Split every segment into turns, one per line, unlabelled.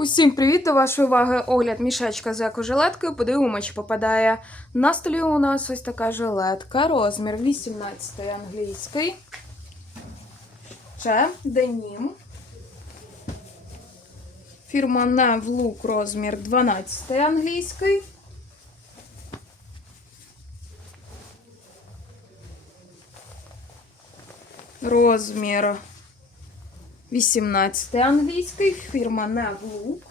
Усім привіт! До вашої уваги огляд мішечка з екожилеткою. Подивимо, чи попадає на столі у нас ось така жилетка. Розмір 18 англійський. Ще денім. Фірма Невлук розмір 12 англійський. Розмір 18 англійський, фірма Невлук.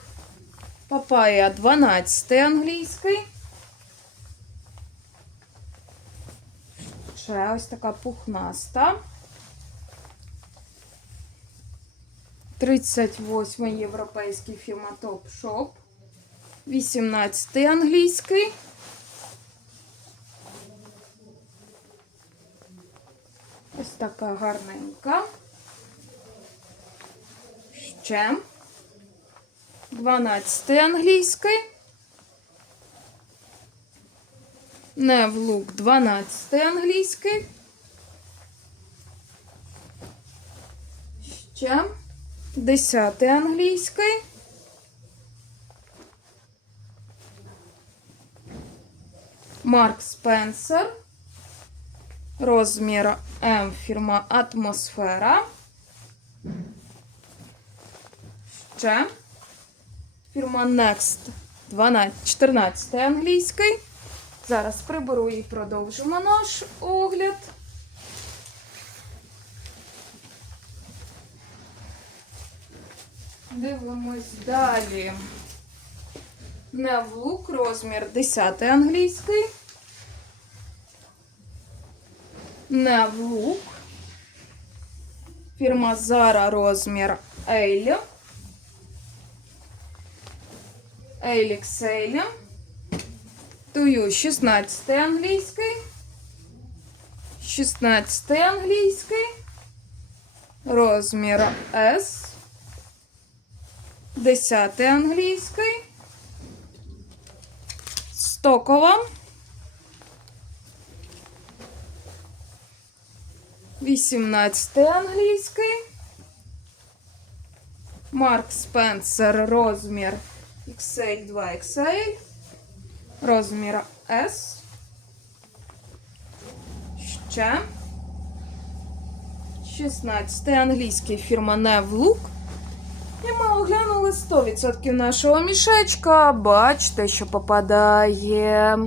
Папая 12 англійський. Ще ось така пухнаста. 38 європейський фірма Top Shop. 18 англійський. Ось така гарненька. Ще. 12 англійський. Невлук 12 англійський. Ще. 10 англійський. Марк Спенсер. Розмір М фірма Атмосфера. Ще. Фірма Next 12, 14 англійський. Зараз приберу і продовжимо наш огляд. Дивимось далі. Невлук, розмір 10 англійський. Невлук. Фірма Zara розмір Ейлі. Елікс Ейлі. Тую 16 англійський. 16 англійський. Розмір S. 10 англійський. Стокова. 18 англійський. Марк Спенсер розмір XL 2XL. Розмір S. Ще. 16 англійський фірма Невлук. І ми оглянули 100% нашого мішечка. Бачите, що попадає.